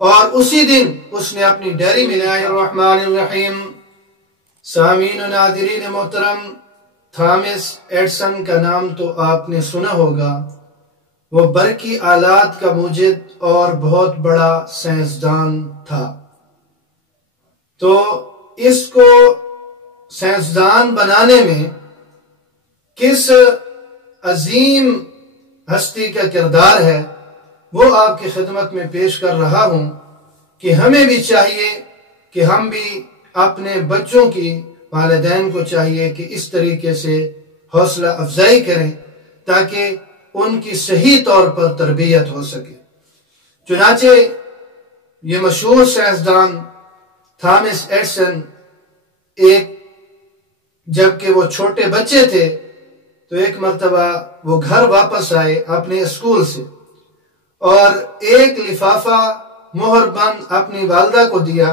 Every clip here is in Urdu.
اور اسی دن اس نے اپنی ڈیری میں لکھا۔ الرحمن الرحیم۔ سامعین و ناظرین محترم، تھامس ایڈسن کا نام تو آپ نے سنا ہوگا۔ وہ برقی آلات کا موجد اور بہت بڑا سائنسدان تھا۔ تو اس کو سائنسدان بنانے میں کس عظیم ہستی کا کردار ہے وہ آپ کی خدمت میں پیش کر رہا ہوں کہ ہمیں بھی چاہیے کہ ہم بھی اپنے بچوں کی، والدین کو چاہیے کہ اس طریقے سے حوصلہ افزائی کریں تاکہ ان کی صحیح طور پر تربیت ہو سکے۔ چنانچہ یہ مشہور سائنسدان تھامس ایڈسن جبکہ وہ چھوٹے بچے تھے تو ایک مرتبہ وہ گھر واپس آئے اپنے اسکول سے اور ایک لفافہ مہر بند اپنی والدہ کو دیا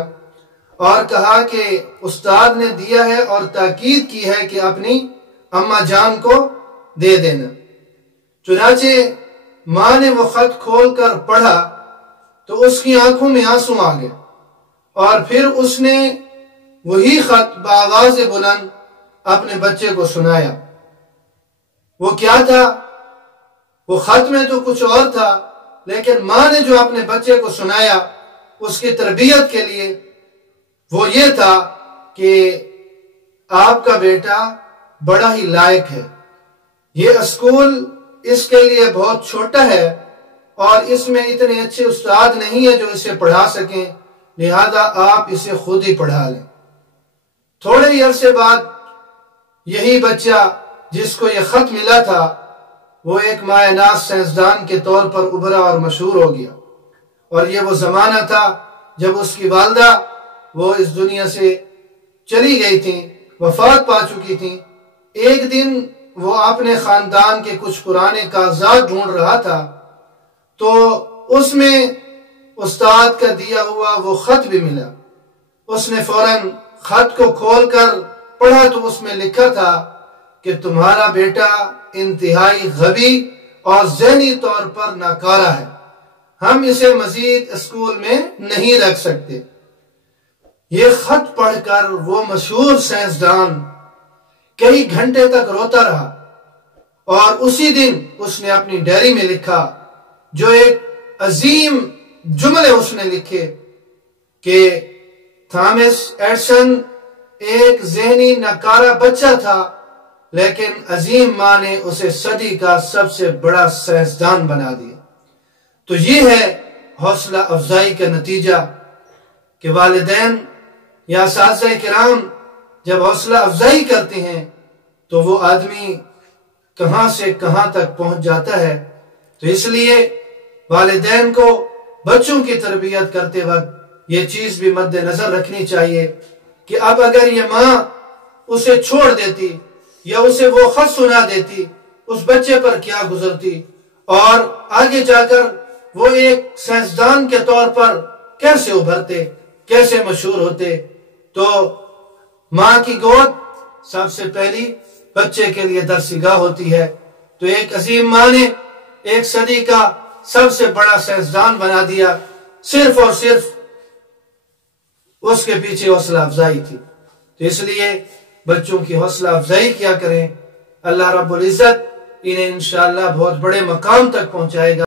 اور کہا کہ استاد نے دیا ہے اور تاکید کی ہے کہ اپنی اماں جان کو دے دینا۔ چنانچہ ماں نے وہ خط کھول کر پڑھا تو اس کی آنکھوں میں آنسو آ گئے اور پھر اس نے وہی خط بآواز بلند اپنے بچے کو سنایا۔ وہ کیا تھا؟ وہ خط میں تو کچھ اور تھا، لیکن ماں نے جو اپنے بچے کو سنایا اس کی تربیت کے لیے وہ یہ تھا کہ آپ کا بیٹا بڑا ہی لائق ہے، یہ اسکول اس کے لیے بہت چھوٹا ہے اور اس میں اتنے اچھے استاد نہیں ہیں جو اسے پڑھا سکیں، لہذا آپ اسے خود ہی پڑھا لیں۔ تھوڑے ہی عرصے بعد یہی بچہ جس کو یہ خط ملا تھا وہ ایک مایہ ناز سائنسدان کے طور پر ابھرا اور مشہور ہو گیا، اور یہ وہ زمانہ تھا جب اس کی والدہ وہ اس دنیا سے چلی گئی تھیں، وفات پا چکی تھیں۔ ایک دن وہ اپنے خاندان کے کچھ پرانے کاغذات ڈھونڈ رہا تھا تو اس میں استاد کا دیا ہوا وہ خط بھی ملا۔ اس نے فوراً خط کو کھول کر پڑھا تو اس میں لکھا تھا کہ تمہارا بیٹا انتہائی غبی اور ذہنی طور پر ناکارہ ہے، ہم اسے مزید اسکول میں نہیں رکھ سکتے۔ یہ خط پڑھ کر وہ مشہور سائنسدان کئی گھنٹے تک روتا رہا اور اسی دن اس نے اپنی ڈیری میں لکھا جو ایک عظیم جملے اس نے لکھے کہ تھامس ایڈسن ایک ذہنی ناکارہ بچہ تھا لیکن عظیم ماں نے اسے صدی کا سب سے بڑا سائنسدان بنا دیا۔ تو یہ ہے حوصلہ افزائی کا نتیجہ کہ والدین یا اساتذہ کرام جب حوصلہ افزائی کرتے ہیں تو وہ آدمی کہاں سے کہاں تک پہنچ جاتا ہے۔ تو اس لیے والدین کو بچوں کی تربیت کرتے وقت یہ چیز بھی مد نظر رکھنی چاہیے کہ اب اگر یہ ماں اسے چھوڑ دیتی یا اسے وہ خط سنا دیتی اس بچے پر کیا گزرتی اور آگے جا کر وہ ایک سائنسدان کے طور پر کیسے ابھرتے، کیسے مشہور ہوتے۔ تو ماں کی گود سب سے پہلی بچے کے لیے درسگاہ ہوتی ہے۔ تو ایک عظیم ماں نے ایک صدی کا سب سے بڑا سائنسدان بنا دیا، صرف اور صرف اس کے پیچھے حوصلہ افزائی تھی۔ تو اس لیے بچوں کی حوصلہ افزائی کیا کریں، اللہ رب العزت انہیں انشاءاللہ بہت بڑے مقام تک پہنچائے گا۔